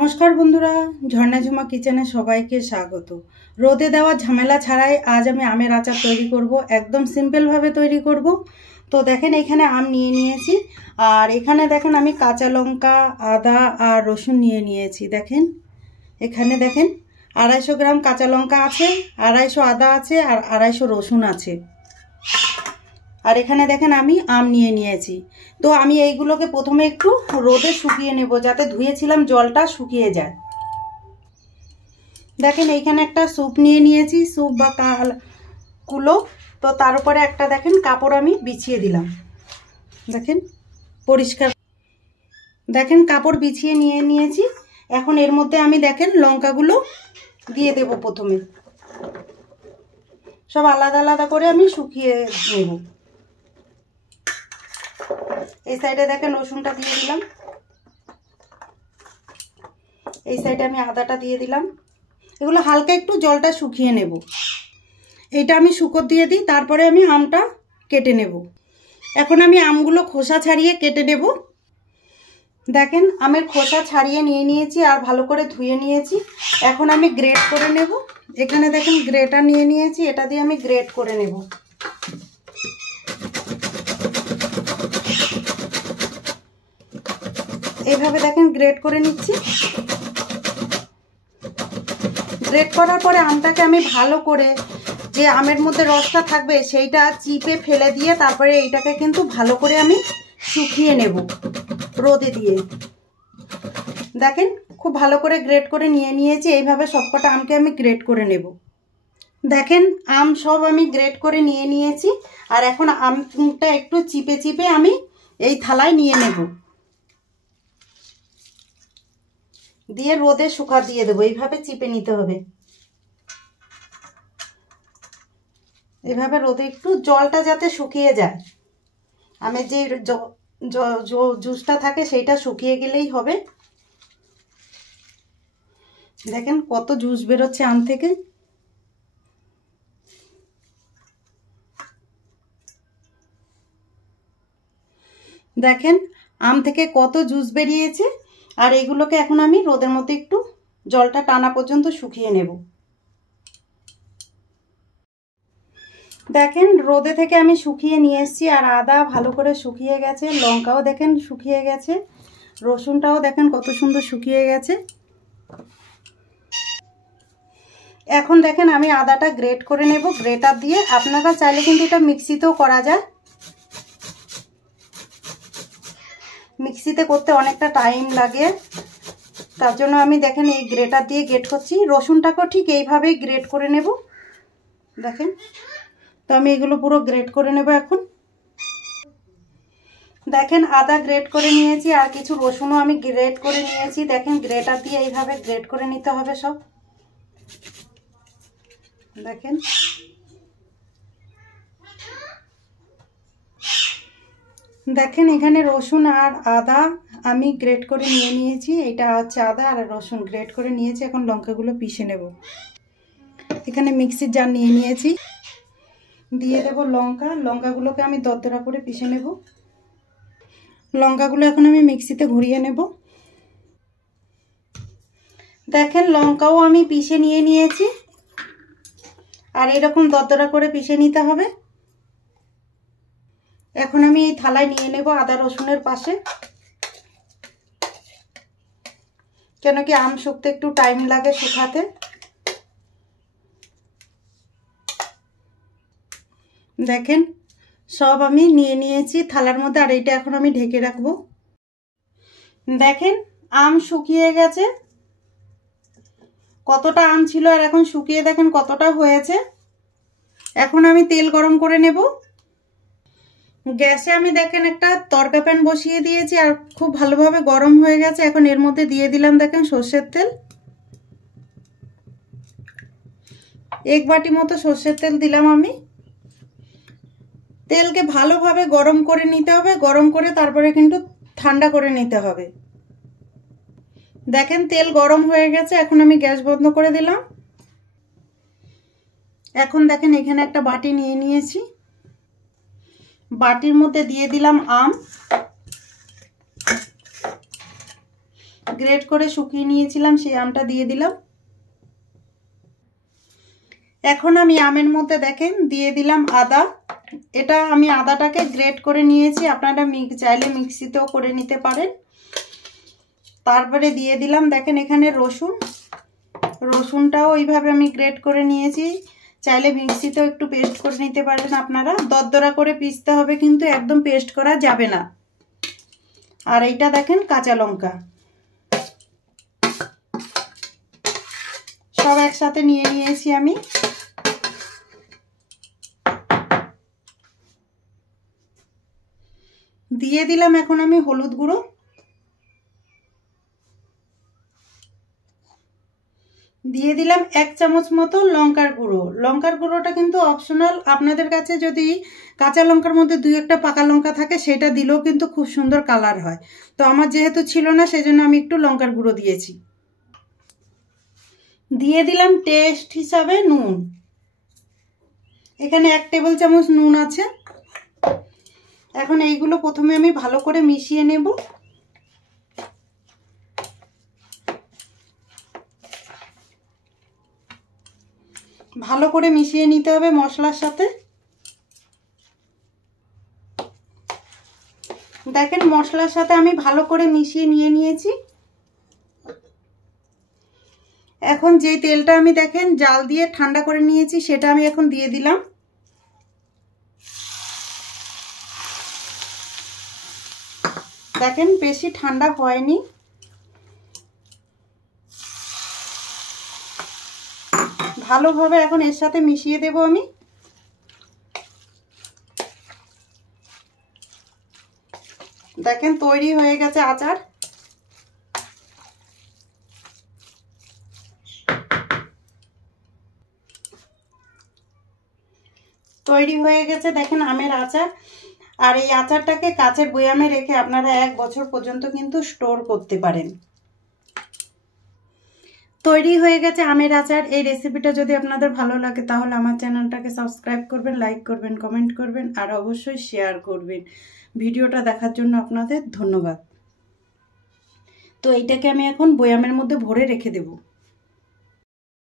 নমস্কার বন্ধুরা, ঝর্ণা ঝুমা কিচেনে সবাইকে স্বাগত। রোদে দেওয়া ঝামেলা ছাড়াই আজ আমি আমের আচার তৈরি করব, একদম সিম্পলভাবে তৈরি করব। তো দেখেন এখানে আম নিয়ে নিয়েছি, আর এখানে দেখেন আমি কাঁচা লঙ্কা, আদা আর রসুন নিয়ে নিয়েছি। দেখেন এখানে দেখেন 250 গ্রাম কাঁচা লঙ্কা আছে, 250 আদা আছে, আর 250 রসুন আছে। আর এখানে দেখেন আমি আম নিয়ে নিয়েছি। তো আমি এইগুলোকে প্রথমে একটু রোদে শুকিয়ে নেব, যাতে ধুয়েছিলাম জলটা শুকিয়ে যায়। দেখেন এইখানে একটা স্যুপ নিয়ে নিয়েছি, স্যুপ বা কুলো। তো তার উপরে একটা দেখেন কাপড় আমি বিছিয়ে দিলাম। দেখেন পরিষ্কার, দেখেন কাপড় বিছিয়ে নিয়ে নিয়েছি। এখন এর মধ্যে আমি দেখেন লঙ্কাগুলো দিয়ে দেব। প্রথমে সব আলাদা আলাদা করে আমি শুকিয়ে নেব। এই সাইডে দেখেন রসুনটা দিয়ে দিলাম, এই সাইডে আমি আদাটা দিয়ে দিলাম। এগুলো হালকা একটু জলটা শুকিয়ে নেব। এইটা আমি শুকো দিয়ে দিই, তারপরে আমি আমটা কেটে নেব। এখন আমি আমগুলো খোসা ছাড়িয়ে কেটে নেব। দেখেন আমের খোসা ছাড়িয়ে নিয়ে নিয়েছি আর ভালো করে ধুয়ে নিয়েছি। এখন আমি গ্রেট করে নেব। এখানে দেখেন গ্রেটার নিয়ে নিয়েছি, এটা দিয়ে আমি গ্রেট করে নেব। এইভাবে দেখেন গ্রেট করে নিচ্ছি। গ্রেট করার পরে আমটাকে আমি ভালো করে, যে আমের মধ্যে রসটা থাকবে সেইটা চিপে ফেলে দিয়ে তারপরে এইটাকে কিন্তু ভালো করে আমি শুকিয়ে নেব রোদে দিয়ে। দেখেন খুব ভালো করে গ্রেট করে নিয়ে নিয়েছি। এইভাবে সবকটা আমকে আমি গ্রেট করে নেব। দেখেন আম সব আমি গ্রেট করে নিয়ে নিয়েছি, আর এখন আমটা একটু চিপে চিপে আমি এই থালায় নিয়ে নেব, দিয়ে রোদে শুকা দিয়ে দেবো। এইভাবে চিপে নিতে হবে, এভাবে রোদে একটু জলটা যাতে শুকিয়ে যায়। আমের যে জুসটা থাকে সেইটা শুকিয়ে গেলেই হবে। দেখেন কত জুস বেরোচ্ছে আম থেকে। দেখেন আম থেকে কত জুস বেরিয়েছে। আর এইগুলোকে এখন আমি রোদের মধ্যে একটু জলটা টানা পর্যন্ত শুকিয়ে নেব। দেখেন রোদে থেকে আমি শুকিয়ে নিয়ে এসেছি, আর আদা ভালো করে শুকিয়ে গেছে, লঙ্কাও দেখেন শুকিয়ে গেছে, রসুনটাও দেখেন কত সুন্দর শুকিয়ে গেছে। এখন দেখেন আমি আদাটা গ্রেট করে নেব গ্রেটার দিয়ে। আপনারা চাইলে কিন্তু এটা মিক্সিতেও করা যায়, মিক্সিতে করতে অনেকটা টাইম লাগে, তার জন্য আমি দেখেন এই গ্রেটার দিয়ে গ্রেট করছি। রসুনটাকেও ঠিক এইভাবেই গ্রেট করে নেব। দেখেন তো আমি এগুলো পুরো গ্রেট করে নেব এখন। দেখেন আদা গ্রেট করে নিয়েছি, আর কিছু রসুনও আমি গ্রেট করে নিয়েছি। দেখেন গ্রেটার দিয়ে এইভাবে গ্রেট করে নিতে হবে সব। দেখেন দেখেন এখানে রসুন আর আদা আমি গ্রেট করে নিয়ে নিয়েছি। এটা হচ্ছে আদা আর রসুন গ্রেট করে নিয়েছি। এখন লঙ্কাগুলো পিষে নেব। এখানে মিক্সির জার নিয়ে নিয়েছি, দিয়ে দেব লঙ্কা। লঙ্কাগুলোকে আমি দরদরা করে পিষে নেব। লঙ্কাগুলো এখন আমি মিক্সিতে ঘুরিয়ে নেব। দেখেন লঙ্কাও আমি পিষে নিয়ে নিয়েছি, আর এরকম দরদরা করে পিষে নিতে হবে। এখন আমি এই থালায় নিয়ে নেব আদা রসুনের পাশে, কেন কি আম শুকতে একটু টাইম লাগে শুকাতে। দেখেন সব আমি নিয়ে নিয়েছি থালার মধ্যে, আর এইটা এখন আমি ঢেকে রাখবো। দেখেন আম শুকিয়ে গেছে, কতটা আম ছিল আর এখন শুকিয়ে দেখেন কতটা হয়েছে। এখন আমি তেল গরম করে নেব। গ্যাসে আমি দেখেন একটা তড়কা প্যান বসিয়ে দিয়েছি, আর খুব ভালোভাবে গরম হয়ে গেছে। এখন এর মধ্যে দিয়ে দিলাম দেখেন সর্ষের তেল। 1 বাটি মতো সর্ষের তেল দিলাম আমি। তেলকে ভালোভাবে গরম করে নিতে হবে, গরম করে তারপরে কিন্তু ঠান্ডা করে নিতে হবে। দেখেন তেল গরম হয়ে গেছে, এখন আমি গ্যাস বন্ধ করে দিলাম। এখন দেখেন এখানে একটা বাটি নিয়ে নিয়েছি, বাটির মধ্যে দিয়ে দিলাম আম। গ্রেট করে শুকিয়ে নিয়েছিলাম সেই আমটা দিয়ে দিলাম। এখন আমি আমের মধ্যে দেখেন দিয়ে দিলাম আদা। এটা আমি আদাটাকে গ্রেট করে নিয়েছি, আপনারা চাইলে মিক্সিতেও করে নিতে পারেন। তারপরে দিয়ে দিলাম দেখেন এখানে রসুন। রসুনটাও ওইভাবে আমি গ্রেট করে নিয়েছি, চাইলে মিক্সিতেও একটু পেস্ট করে নিতে পারেন আপনারা। দরদরা করে পিষতে হবে, কিন্তু একদম পেস্ট করা যাবে না। আর এইটা দেখেন কাঁচা লঙ্কা, সব একসাথে নিয়ে নিয়েছি আমি। দিয়ে দিলাম এখন আমি হলুদ গুঁড়ো, দিয়ে দিলাম 1 চামচ মতো লঙ্কার গুঁড়ো। লঙ্কার গুঁড়োটা কিন্তু অপশনাল, আপনাদের কাছে যদি কাঁচা লঙ্কার মধ্যে 2-1টা পাকা লঙ্কা থাকে সেটা দিলেও কিন্তু খুব সুন্দর কালার হয়। তো আমার যেহেতু ছিল না সেজন্য আমি একটু লঙ্কার গুঁড়ো দিয়েছি। দিয়ে দিলাম টেস্ট হিসাবে নুন, এখানে 1 টেবিল চামচ নুন আছে। এখন এইগুলো প্রথমে আমি ভালো করে মিশিয়ে নেব। ভালো করে মিশিয়ে নিতে হবে মশলার সাথে। দেখেন মশলার সাথে আমি ভালো করে মিশিয়ে নিয়েছি। এখন যে তেলটা আমি দেখেন জাল দিয়ে ঠান্ডা করে নিয়েছি সেটা আমি এখন দিয়ে দিলাম। দেখেন বেশি ঠান্ডা হয়নি। ভালোভাবে এখন এর সাথে মিশিয়ে দেব আমি। দেখেন তৈরি হয়ে গেছে আচার। তৈরি হয়ে গেছে দেখেন আমের আচার। আর এই আচারটাকে কাচের বয়ামে রেখে আপনারা 1 বছর পর্যন্ত কিন্তু স্টোর করতে পারেন। তৈরি হয়ে গেছে আমের আচার। এই রেসিপিটা যদি আপনাদের ভালো লাগে তাহলে আমার চ্যানেলটাকে সাবস্ক্রাইব করবেন, লাইক করবেন, কমেন্ট করবেন আর অবশ্যই শেয়ার করবেন। ভিডিওটা দেখার জন্য আপনাদের ধন্যবাদ। তো এইটাকে আমি এখন বয়ামের মধ্যে ভরে রেখে দেব।